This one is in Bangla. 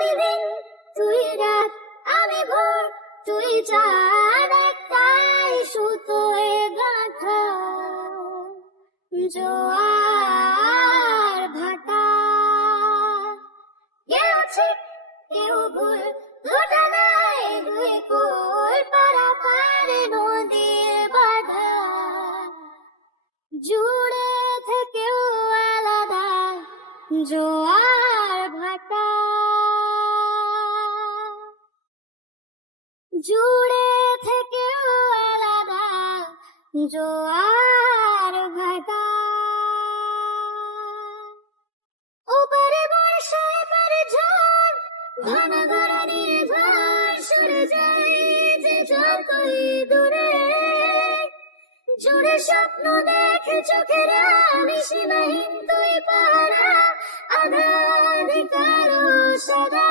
আমি দিন তুই রাত, আমি ভোর তুই চাঁদ, একটাই সুতোয় গাঁথা জোয়ার ভাটা। কেউ ঠিক কেউ ভুল, দুটা নাই দুই কুল, পারাপার নদীর বাধা, জুড়ে থেকেও আলাদা জোয়ার ভাটা, জুড়ে থেকেও আলাদা জোয়ার ভাটা। ওপারে বর্ষা এপারে ঝড়, ঘন ঘন দিয়ে ঝড় সরে যায় যে যতই দূরে, জুড়ে স্বপ্ন দেখে চোখেরা, আমি সীমাহীন তুই পাহারা, আধা অধিকার সাদা